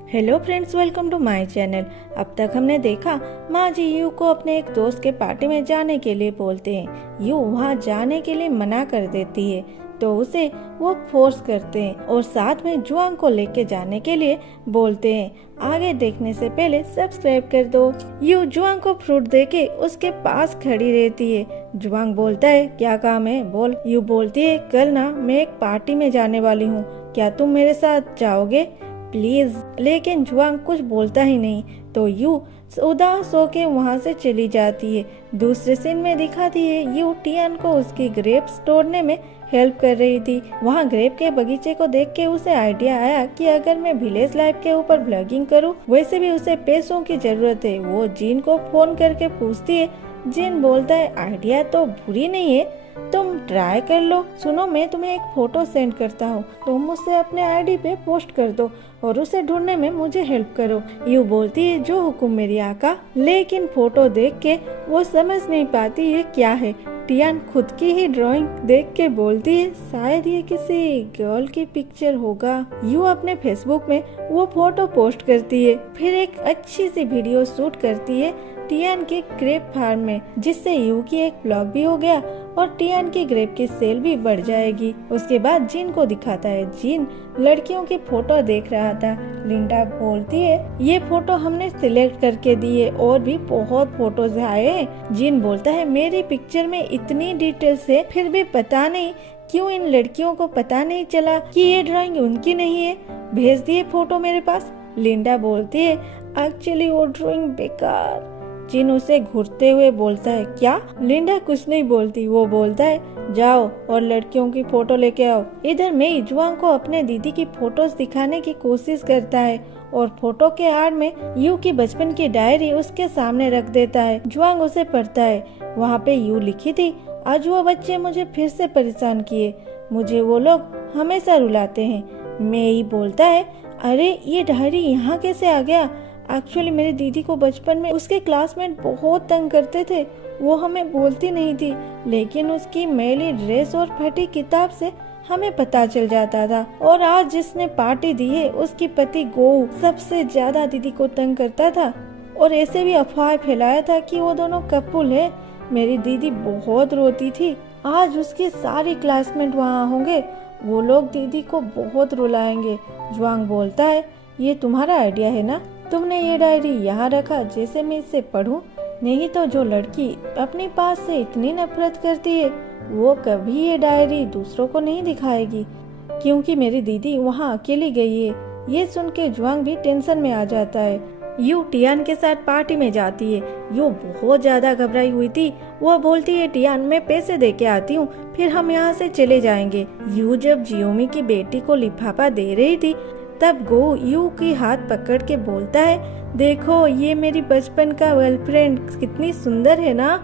Hello friends, welcome to my channel. अब तक हमने देखा माँ जी यू को अपने एक दोस्त के पार्टी में जाने के लिए बोलते हैं। यू वहाँ जाने के लिए मना कर देती है तो उसे वो फोर्स करते हैं और साथ में जुआंग को लेके जाने के लिए बोलते हैं। आगे देखने से पहले सब्सक्राइब कर दो। यू जुआंग को फ्रूट देके उसके पास खड़ी रहती है। जुआंग बोलता है, क्या काम है बोल। यू बोलती है, कल ना मैं एक पार्टी में जाने वाली हूँ, क्या तुम मेरे साथ जाओगे प्लीज। लेकिन जुआंग कुछ बोलता ही नहीं तो यू उदास होके वहाँ से चली जाती है। दूसरे सीन में दिखाती है यू टियान को उसकी ग्रेप्स तोड़ने में हेल्प कर रही थी। वहाँ ग्रेप के बगीचे को देख के उसे आइडिया आया कि अगर मैं विलेज लाइफ के ऊपर ब्लॉगिंग करूँ, वैसे भी उसे पैसों की जरूरत है। वो जिन को फोन करके पूछती है। जिन बोलता है, आइडिया तो बुरी नहीं है, तुम ट्राई कर लो। सुनो, मैं तुम्हें एक फोटो सेंड करता हूँ, तुम उसे अपने आईडी पे पोस्ट कर दो और उसे ढूंढने में मुझे हेल्प करो। यू बोलती है, जो हुक्म मेरी आका। लेकिन फोटो देख के वो समझ नहीं पाती ये क्या है। टियान खुद की ही ड्राइंग देख के बोलती है, शायद ये किसी गर्ल की पिक्चर होगा। यू अपने फेसबुक में वो फोटो पोस्ट करती है, फिर एक अच्छी सी वीडियो शूट करती है टियान के ग्रेप फार्म में, जिससे यू की एक ब्लॉग भी हो गया और टियान की ग्रेप की सेल भी बढ़ जाएगी। उसके बाद जिन को दिखाता है। जिन लड़कियों की फोटो देख रहा था। लिंडा बोलती है, ये फोटो हमने सिलेक्ट करके दी है और भी बहुत फोटोज आए। जिन बोलता है, मेरी पिक्चर में इतनी डिटेल्स है, फिर भी पता नहीं क्यों इन लड़कियों को पता नहीं चला कि ये ड्राइंग उनकी नहीं है। भेज दिए फोटो मेरे पास। लिंडा बोलती है, एक्चुअली वो ड्राइंग बेकार। जिन उसे घूरते हुए बोलता है, क्या। लिंडा कुछ नहीं बोलती, वो बोलता है, जाओ और लड़कियों की फोटो लेके आओ। इधर मैं जुआंग को अपने दीदी की फोटोज दिखाने की कोशिश करता है और फोटो के आड़ में यू की बचपन की डायरी उसके सामने रख देता है। जुआंग उसे पढ़ता है। वहाँ पे यू लिखी थी, आज वो बच्चे मुझे फिर से परेशान किए, मुझे वो लोग हमेशा रुलाते हैं। मैं ही बोलता है, अरे ये डायरी यहाँ कैसे आ गया। एक्चुअली मेरी दीदी को बचपन में उसके क्लासमेट बहुत तंग करते थे। वो हमें बोलती नहीं थी, लेकिन उसकी मैली ड्रेस और फटी किताब से हमें पता चल जाता था। और आज जिसने पार्टी दी है, उसकी पति गो सबसे ज्यादा दीदी को तंग करता था और ऐसे भी अफवाह फैलाया था कि वो दोनों कपल है। मेरी दीदी बहुत रोती थी। आज उसके सारे क्लासमेट वहाँ होंगे, वो लोग दीदी को बहुत रुलाएंगे। जुआंग बोलता है, ये तुम्हारा आइडिया है ना, तुमने ये डायरी यहाँ रखा जैसे मैं इसे पढूं। नहीं तो जो लड़की अपने पास से इतनी नफरत करती है, वो कभी ये डायरी दूसरों को नहीं दिखाएगी, क्योंकि मेरी दीदी वहाँ अकेली गई है। ये सुन के जुआंग भी टेंशन में आ जाता है। यू टियान के साथ पार्टी में जाती है। यू बहुत ज्यादा घबराई हुई थी। वो बोलती है, टियान मैं पैसे दे के आती हूँ, फिर हम यहाँ से चले जाएंगे। यू जब जियोमी की बेटी को लिफाफा दे रही थी, तब गो यू की हाथ पकड़ के बोलता है, देखो ये मेरी बचपन का गर्लफ्रेंड कितनी सुंदर है ना।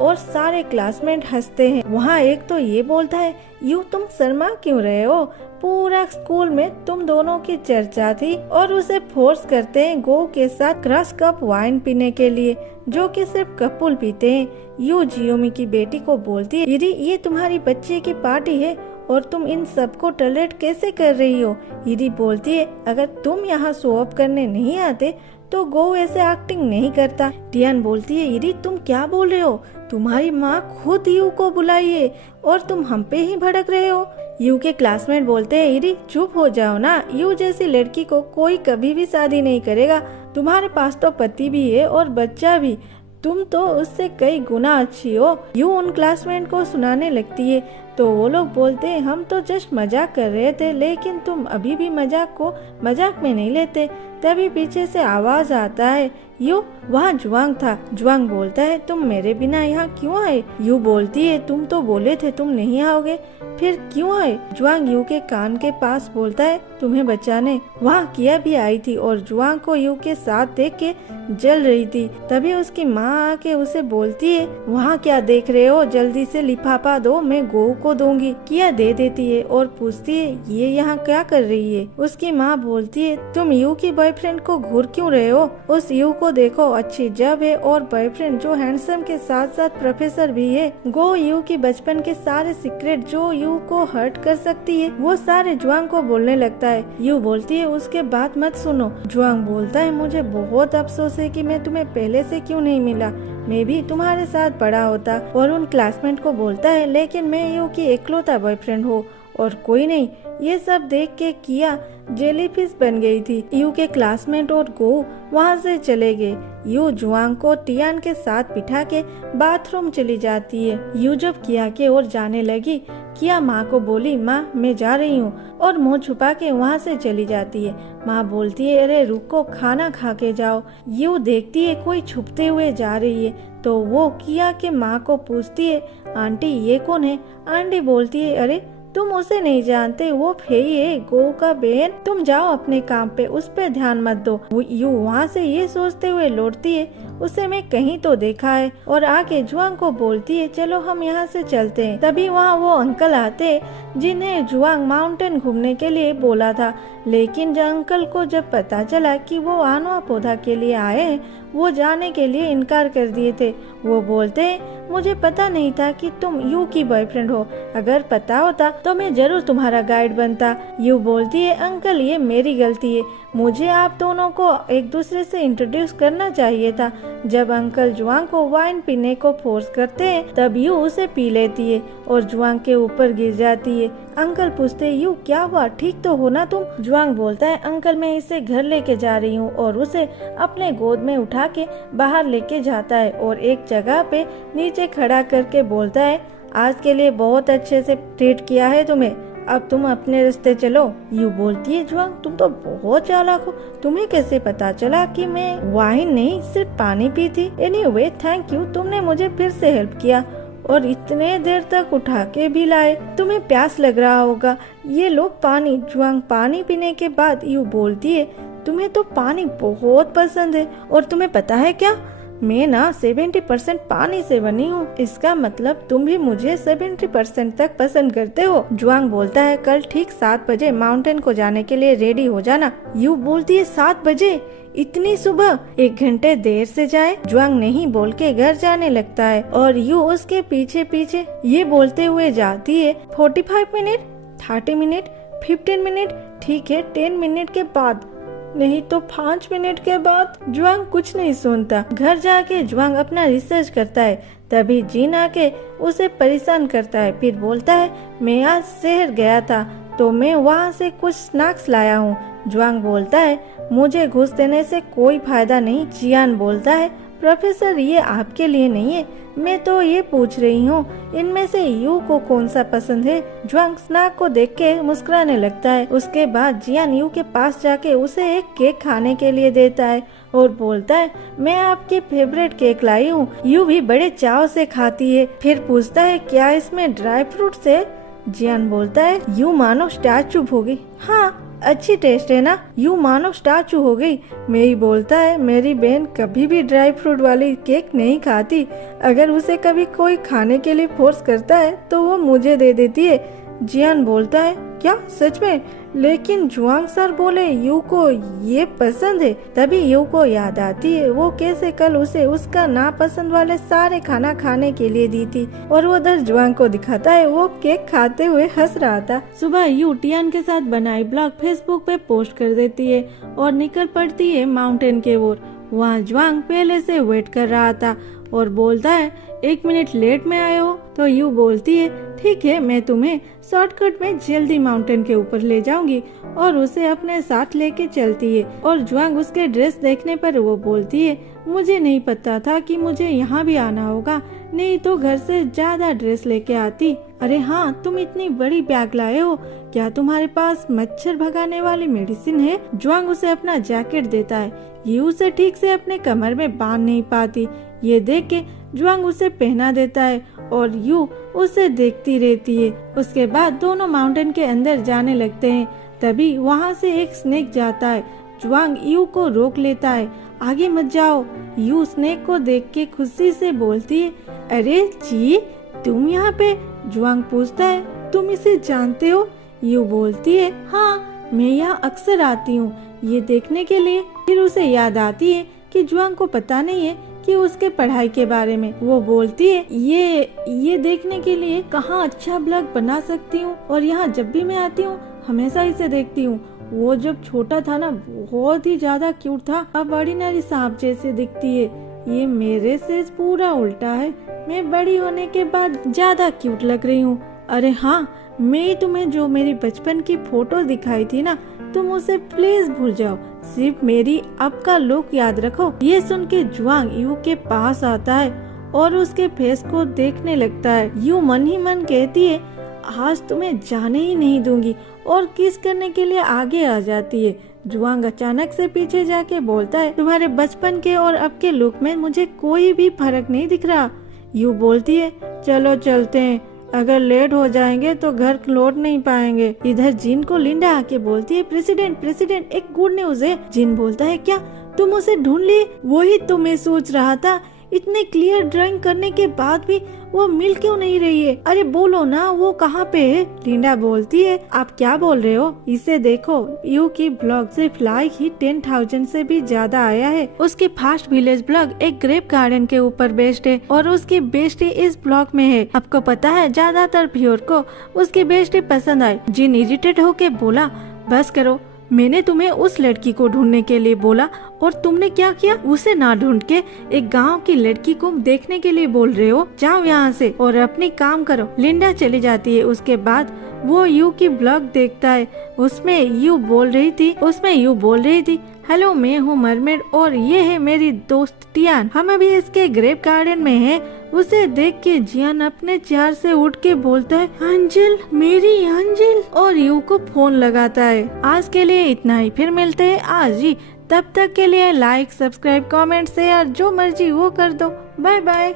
और सारे क्लासमेट हंसते हैं। वहाँ एक तो ये बोलता है, यू तुम शर्मा क्यों रहे हो, पूरा स्कूल में तुम दोनों की चर्चा थी। और उसे फोर्स करते हैं गो के साथ क्रश कप वाइन पीने के लिए, जो कि सिर्फ कपल पीते हैं। यू जियोमी की बेटी को बोलती है, यदि ये तुम्हारी बच्चे की पार्टी है और तुम इन सबको टॉलरेट कैसे कर रही हो। यदि बोलती है, अगर तुम यहाँ शो ऑफ करने नहीं आते तो गो ऐसे एक्टिंग नहीं करता। टियान बोलती है, यदि तुम क्या बोल रहे हो, तुम्हारी माँ खुद यू को बुलाई है और तुम हम पे ही भड़क रहे हो। यू के क्लासमेट बोलते हैं, यदि चुप हो जाओ ना, यू जैसी लड़की को कोई कभी भी शादी नहीं करेगा। तुम्हारे पास तो पति भी है और बच्चा भी, तुम तो उससे कई गुना अच्छी हो। यू उन क्लासमेट को सुनाने लगती है तो वो लोग बोलते हैं, हम तो जस्ट मजाक कर रहे थे, लेकिन तुम अभी भी मजाक को मजाक में नहीं लेते। तभी पीछे से आवाज आता है, यू वहाँ जुआंग था। जुआंग बोलता है, तुम मेरे बिना यहाँ क्यों आए। यू बोलती है, तुम तो बोले थे तुम नहीं आओगे, फिर क्यों आए। जुआंग यू के कान के पास बोलता है, तुम्हें बचाने। वहाँ किया भी आई थी और जुआंग को यू के साथ देख के जल रही थी। तभी उसकी माँ आके उसे बोलती है, वहाँ क्या देख रहे हो, जल्दी से लिफाफा दो, मैं गो को दूंगी। किया दे देती है और पूछती है ये यहाँ क्या कर रही है। उसकी माँ बोलती है तुम यू की बॉयफ्रेंड को घूर क्यों रहे हो? उस यू को देखो, अच्छी जब है और बॉयफ्रेंड जो हैंडसम के साथ साथ प्रोफेसर भी है। गो यू की बचपन के सारे सीक्रेट जो यू को हर्ट कर सकती है वो सारे जुआंग को बोलने लगता है। यू बोलती है उसके बात मत सुनो। जुआंग बोलता है मुझे बहुत अफसोस है कि मैं तुम्हें पहले से क्यों नहीं मिला, मैं भी तुम्हारे साथ बड़ा होता। और उन क्लासमेट को बोलता है लेकिन मैं यू की इकलौता बॉयफ्रेंड हूँ और कोई नहीं। ये सब देख के किया जेलीफिश बन गई थी। यू के क्लासमेट और गो वहाँ से चले गए। यू जुआंग को टियान के साथ बिठा के बाथरूम चली जाती है। यू जब किया के ओर जाने लगी, किया माँ को बोली माँ मैं जा रही हूँ और मुंह छुपा के वहाँ से चली जाती है। माँ बोलती है अरे रुको, खाना खा के जाओ। यू देखती है कोई छुपते हुए जा रही है तो वो किया के माँ को पूछती है आंटी ये कौन है? आंटी बोलती है अरे तुम उसे नहीं जानते, वो फेई है, गो का बहन। तुम जाओ अपने काम पे, उस पे ध्यान मत दो। यू वहाँ से ये सोचते हुए लौटती है उसे मैं कहीं तो देखा है और आके जुआंग को बोलती है चलो हम यहाँ से चलते हैं। तभी वहाँ वो अंकल आते जिन्हें जुआंग माउंटेन घूमने के लिए बोला था, लेकिन जो अंकल को जब पता चला कि वो आनवा पौधा के लिए आए हैं वो जाने के लिए इनकार कर दिए थे। वो बोलते मुझे पता नहीं था कि तुम यू की बॉयफ्रेंड हो, अगर पता होता तो मैं जरूर तुम्हारा गाइड बनता। यू बोलती है अंकल ये मेरी गलती है, मुझे आप दोनों को एक दूसरे से इंट्रोड्यूस करना चाहिए था। जब अंकल जुआंग को वाइन पीने को फोर्स करते हैं तब यू उसे पी लेती है और जुआंग के ऊपर गिर जाती है। अंकल पूछते यू क्या हुआ, ठीक तो हो ना तुम? जुआंग बोलता है अंकल मैं इसे घर लेके जा रही हूँ और उसे अपने गोद में उठा के बाहर लेके जाता है और एक जगह पे नीचे खड़ा करके बोलता है आज के लिए बहुत अच्छे से ट्रीट किया है तुम्हें, अब तुम अपने रास्ते चलो। यू बोलती है जुआंग तुम तो बहुत चालाक हो, तुम्हें कैसे पता चला कि मैं वाइन नहीं सिर्फ पानी पी थी? एनीवे थैंक यू, तुमने मुझे फिर से हेल्प किया और इतने देर तक उठा के भी लाए। तुम्हें प्यास लग रहा होगा, ये लो पानी। जुआंग पानी पीने के बाद यू बोलती है तुम्हें तो पानी बहुत पसंद है और तुम्हें पता है क्या, मैं ना 70% पानी से बनी हूँ, इसका मतलब तुम भी मुझे 70% तक पसंद करते हो। जुआंग बोलता है कल ठीक 7 बजे माउंटेन को जाने के लिए रेडी हो जाना। यू बोलती है 7 बजे, इतनी सुबह, 1 घंटे देर से जाए। जुआंग नहीं बोल के घर जाने लगता है और यू उसके पीछे पीछे ये बोलते हुए जाती है 45 मिनट, 30 मिनट, 15 मिनट, ठीक है 10 मिनट के बाद, नहीं तो 5 मिनट के बाद। जुआंग कुछ नहीं सुनता। घर जाके जुआंग अपना रिसर्च करता है, तभी जीन आके उसे परेशान करता है। फिर बोलता है मैं आज शहर गया था तो मैं वहाँ से कुछ स्नैक्स लाया हूँ। जुआंग बोलता है मुझे घूस देने से कोई फायदा नहीं। जियान बोलता है प्रोफेसर ये आपके लिए नहीं है, मैं तो ये पूछ रही हूँ इनमें से यू को कौन सा पसंद है। जुआंग स्नैक को देख के मुस्कुराने लगता है। उसके बाद जियान यू के पास जाके उसे एक केक खाने के लिए देता है और बोलता है मैं आपके फेवरेट केक लाई हूँ। यू भी बड़े चाव से खाती है। फिर पूछता है क्या इसमें ड्राई फ्रूट्स है? जियान बोलता है यू मानो स्टैचू हो गई, हाँ अच्छी टेस्ट है ना? यू मानो स्टैचू हो गई। मेरी बोलता है मेरी बहन कभी भी ड्राई फ्रूट वाली केक नहीं खाती, अगर उसे कभी कोई खाने के लिए फोर्स करता है तो वो मुझे दे देती है। जियान बोलता है क्या सच में? लेकिन जुआंग सर बोले यू को ये पसंद है। तभी यू को याद आती है वो कैसे कल उसे उसका नापसंद वाले सारे खाना खाने के लिए दी थी और वो उधर जुआंग को दिखाता है वो केक खाते हुए हंस रहा था। सुबह यू टियान के साथ बनाई ब्लॉग फेसबुक पे पोस्ट कर देती है और निकल पड़ती है माउंटेन के ओर। वहाँ जुआंग पहले से वेट कर रहा था और बोलता है 1 मिनट लेट में आए हो? तो यू बोलती है ठीक है मैं तुम्हें शॉर्टकट में जल्दी माउंटेन के ऊपर ले जाऊंगी और उसे अपने साथ लेके चलती है। और जुआंग उसके ड्रेस देखने पर वो बोलती है मुझे नहीं पता था कि मुझे यहाँ भी आना होगा, नहीं तो घर से ज्यादा ड्रेस लेके आती। अरे हाँ तुम इतनी बड़ी बैग लाए हो, क्या तुम्हारे पास मच्छर भगाने वाली मेडिसिन है? जुआंग उसे अपना जैकेट देता है। ये उसे ठीक से अपने कमर में बांध नहीं पाती। ये देख के जुआंग उसे पहना देता है और यू उसे देखती रहती है। उसके बाद दोनों माउंटेन के अंदर जाने लगते हैं। तभी वहाँ से एक स्नेक जाता है। जुआंग यू को रोक लेता है, आगे मत जाओ। यू स्नेक को देख के खुशी से बोलती है अरे जी तुम यहाँ पे जुआंग पूछता है, तुम इसे जानते हो? यू बोलती है, हाँ, मैं यहाँ अक्सर आती हूँ ये देखने के लिए। फिर उसे याद आती है कि जुआंग को पता नहीं है कि उसके पढ़ाई के बारे में। वो बोलती है, ये देखने के लिए कहाँ अच्छा ब्लॉग बना सकती हूँ, और यहाँ जब भी मैं आती हूँ हमेशा इसे देखती हूँ। वो जब छोटा था ना बहुत ही ज्यादा क्यूट था, अब ऑर्डिनरी सांप जैसे दिखती है। ये मेरे से पूरा उल्टा है, मैं बड़ी होने के बाद ज्यादा क्यूट लग रही हूँ। अरे हाँ, मैं तुम्हें जो मेरी बचपन की फोटो दिखाई थी ना, तुम उसे प्लीज भूल जाओ, सिर्फ मेरी अब का लुक याद रखो। ये सुन के जुआंग यू के पास आता है और उसके फेस को देखने लगता है। यू मन ही मन कहती है, आज तुम्हें जाने ही नहीं दूंगी, और किस करने के लिए आगे आ जाती है। जुआंग अचानक से पीछे जाके बोलता है, तुम्हारे बचपन के और अब के लुक में मुझे कोई भी फर्क नहीं दिख रहा। यू बोलती है, चलो चलते हैं, अगर लेट हो जाएंगे तो घर लौट नहीं पाएंगे। इधर जिन को लिंडा आके बोलती है, प्रेसिडेंट एक गुड न्यूज है। जिन बोलता है, क्या तुम उसे ढूंढ लिए? वही तो मैं सोच रहा था, इतने क्लियर ड्राइंग करने के बाद भी वो मिल क्यों नहीं रही है? अरे बोलो ना, वो कहाँ पे है? लिंडा बोलती है, आप क्या बोल रहे हो? इसे देखो, यू की ब्लॉग सिर्फ लाइक ही 10,000 से भी ज्यादा आया है। उसकी फास्ट विलेज ब्लॉग एक ग्रेप गार्डन के ऊपर बेस्ड है और उसकी बेस्टी इस ब्लॉग में है। आपको पता है, ज्यादातर व्यूअर को उसकी बेस्टी पसंद आई। जिन इरिटेट होके बोला, बस करो, मैंने तुम्हें उस लड़की को ढूंढने के लिए बोला और तुमने क्या किया? उसे ना ढूंढ के एक गांव की लड़की को देखने के लिए बोल रहे हो? जाओ यहाँ से और अपनी काम करो। लिंडा चली जाती है। उसके बाद वो यू की ब्लॉग देखता है। उसमें यू बोल रही थी, हेलो, मैं हूँ मरमेड और ये है मेरी दोस्त टियान, हम अभी इसके ग्रेप गार्डन में हैं। उसे देख के जियान अपने चेयर से उठ के बोलता है, अंजल, मेरी अंजल, और यू को फोन लगाता है। आज के लिए इतना ही, फिर मिलते हैं आज ही। तब तक के लिए लाइक, सब्सक्राइब, कमेंट, शेयर जो मर्जी वो कर दो। Bye bye.